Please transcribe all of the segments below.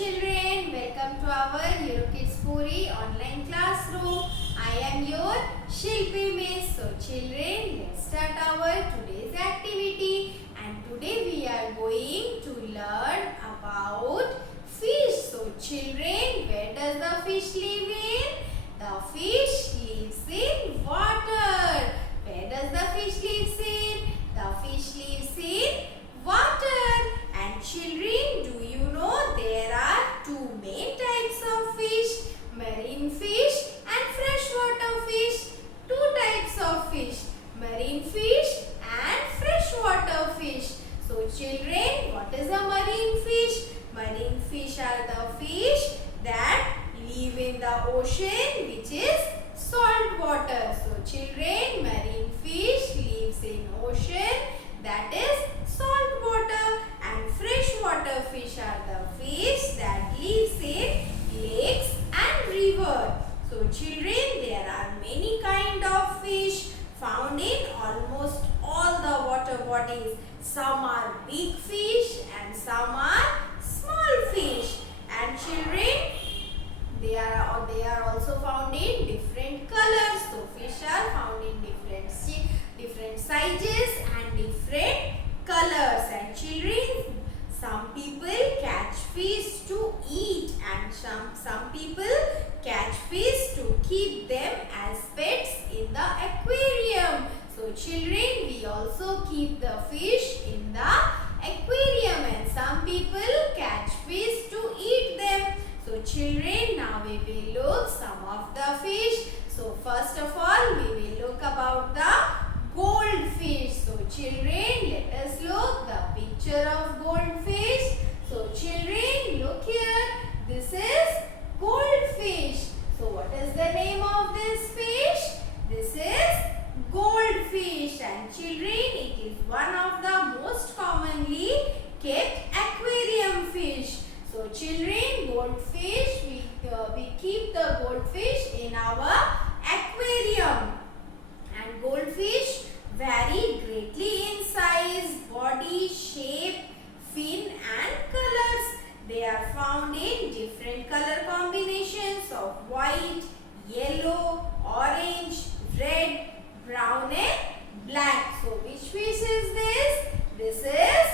children, welcome to our EuroKids Puri online classroom. I am your Shilpi Miss. So children, let's start our today's activity. And today we are going to learn about fish. So children, where does the fish live in? The fish lives in water. Where does the fish live in? The fish lives in water. And children, do you know there are two main types of fish, marine fish and freshwater fish. Two types of fish, marine fish and freshwater fish. So children, what is a marine fish? Marine fish are the fish that live in the ocean, which is salt water. So children, marine fish lives in ocean, that is salt water, and freshwater fish are the fish that lives in lakes and river. So children, there are many kind of fish found in almost all the water bodies. Some are big fish and some are small fish. And children, they are also found in different colors. So fish are found in different sizes and different colors. And children, some people catch fish to eat and some people catch fish to keep them as pets in the aquarium. So children, we also keep the fish in the aquarium, and some people catch fish to eat them. So children, now we will look some of the fish. So first of all, we will look about the goldfish. So children, let us look the picture of goldfish. So children, look here. This is goldfish. So what is the name of this fish? This is goldfish. And children, it is one of the most commonly kept aquarium fish. So children, goldfish, we keep the goldfish in our aquarium. And goldfish vary greatly in size, body, shape, fin and colors. They are found in different color combinations of white, yellow, orange, red, brown and black. So which fish is this? This is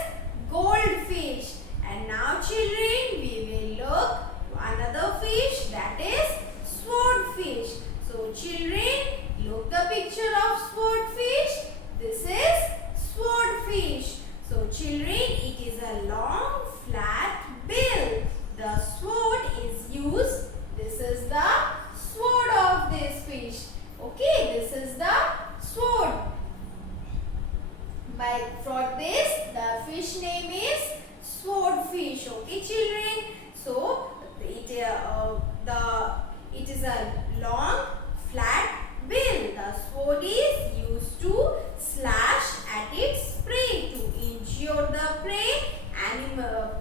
goldfish. And now children, we will look another fish, that is swordfish. So children, look the picture of swordfish. This is swordfish. So children, it is a long flat bill. The sword is used. This is the sword of this fish. Okay, this is the sword. For this, the fish name is swordfish. Okay, children. So it is a long flat bill. The sword is used to slash at its prey to injure the prey animal,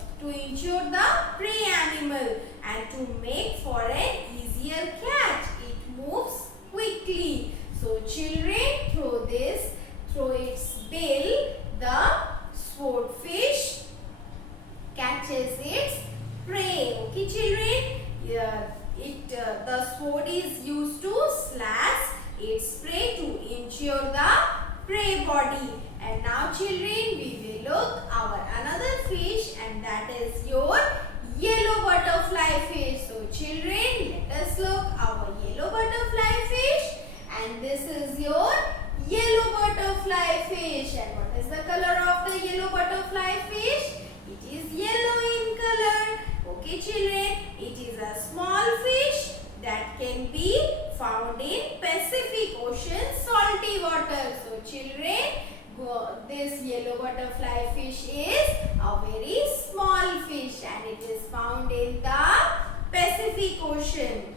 and to make for an easier catch. It moves quickly. So children, through its bill, the swordfish catches its prey. Okay, children. The sword is used to slash its prey to injure the prey body. And now children, we will look our another fish, and that is your yellow butterfly fish. So children, let us look our yellow butterfly fish, and this is your yellow butterfly fish. And what is the color of the yellow butterfly fish? It is yellow in color. Okay children, it is a small fish that can be found in Pacific Ocean salty water. So children, this yellow butterfly fish is a very small fish and it is found in the Pacific Ocean.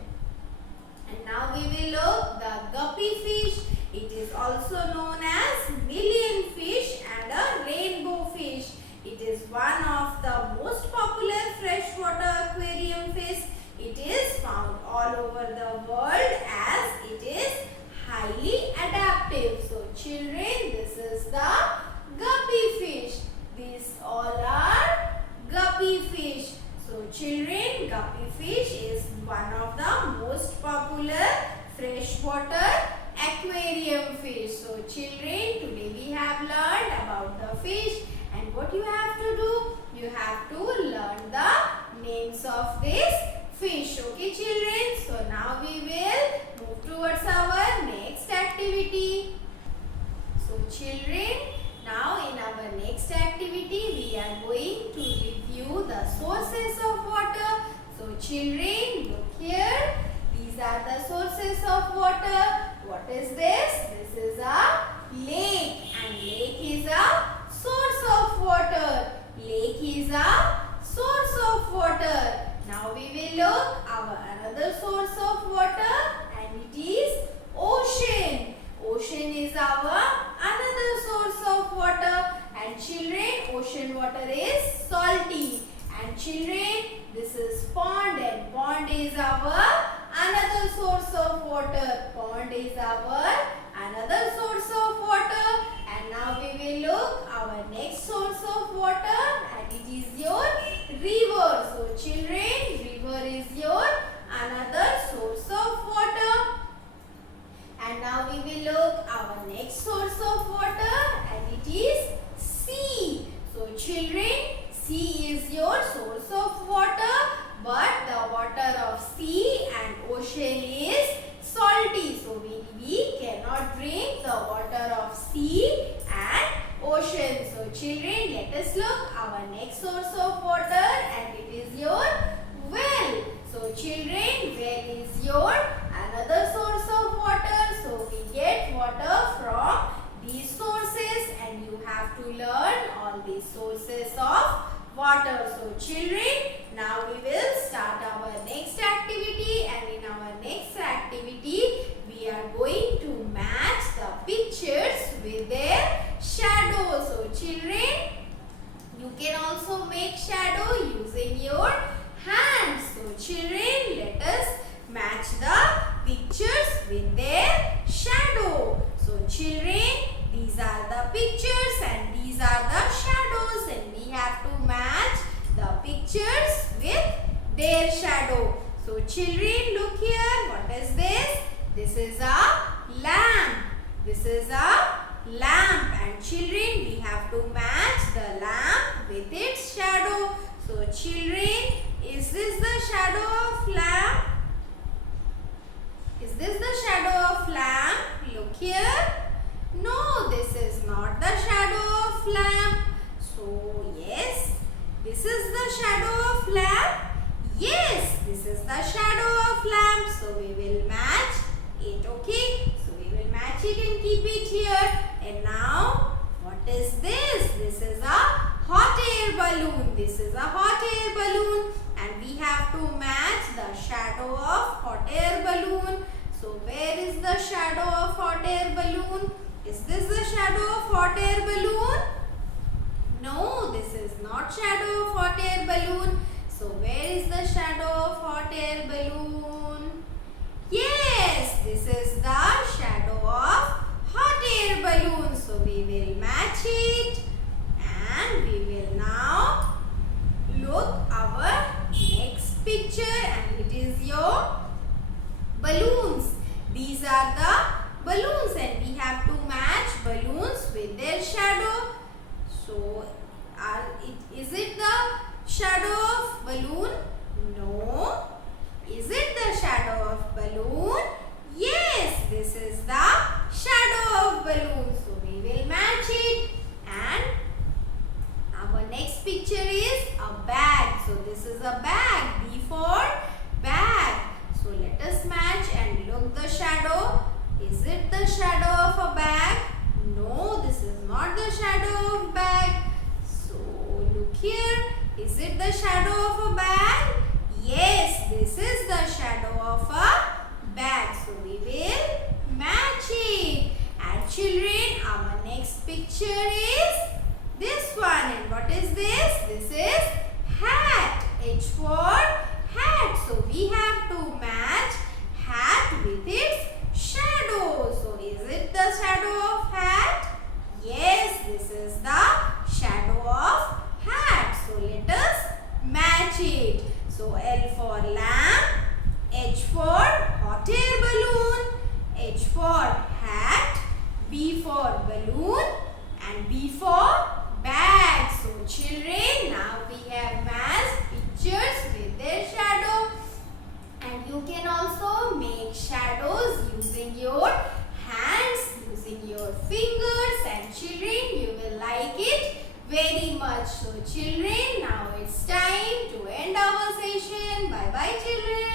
And now we will look the guppy fish. It is also known as million fish and a rainbow fish. It is one of the most popular freshwater aquarium fish. It is found all over the world as it is highly adaptive. So children, this is the guppy fish. These all are guppy fish. So children, guppy fish is one of the most popular freshwater aquarium fish. So children, today we have learned about the fish, and what you have to do? You have to learn the names of this fish. Okay children, so now we will move towards our next activity. So children, now in our next activity we are going to review the sources of water. So children, look here. These are the sources of water. What is this? This is a lake, and lake is a source of water. Lake is a source of water. Now we will look our another source of water, and it is ocean. Ocean is our another source of water, and children, ocean water is salty. And children, this is pond, and pond is our another source of water. Pond is our another source of water. And now we will look our next source of water, and it is your river. So children, river is your another source of water. And now we will look our next source of water, and it is sea. So children, sea is your source of water, but the water of sea and ocean is salty. So we cannot drink the water of sea and ocean. So children, let us look our next source of water, and it is your well. So children, well is your another source of water. So we get water from these sources, and you have to learn all these sources of water. So children, now we will start our next activity, and in our next activity we are going to match the pictures with their shadows. So children, you can also make shadow using your hands. So children, let us match the pictures with their shadow. So children, these are the pictures and these are the shadows, and we have to match the pictures with their shadow. So children, look here. What is this? This is a lamp. This is a lamp, and children, we have to match the lamp with its shadow. So children, is this the shadow of lamp? Is this the shadow of lamp? Look here. No, this is not the shadow of lamp. So yes, this is the shadow of lamp. Yes, this is the shadow of lamp. So we will match it. Okay. So we will match it and keep it here. And now, what is this? This is a hot air balloon. This is a hot air balloon, and we have to match the shadow of hot air balloon. So where is the shadow of hot air balloon? Is this the shadow of hot air balloon? No, this is not shadow of hot air balloon. So where is the shadow of hot air balloon? Yes, this is the shadow of hot air balloon. So we will match it, and we will now look our next picture, and it is your balloons. These are the balloons, and we have to match balloons with their shadow. So is it the shadow of balloon? No. Is it the shadow of balloon? Yes, this is the shadow of balloon. So we will match it, and our next picture is a bag. So this is a bag. B for bag. So let us match and look the shadow. Is it the shadow of a bag? No, this is not the shadow of bag. So look here. Is it the shadow of a bag? Yes, this is the shadow of a bag. So we will match it. And children, our next picture is this one. And what is this? This is hat. H for hat. So we have to match hat with its shadow. So is it the shadow of hat? Yes, this is the shadow of hat. So let us match it. So L for lamp, H for hot air balloon, H for hat, B for balloon and B for bag. So children, now we have matched pictures with their shadow. And you can also make shadows using your hands, using your fingers, and children, you will like it very much. So children, now it's time to end our session. Bye bye children.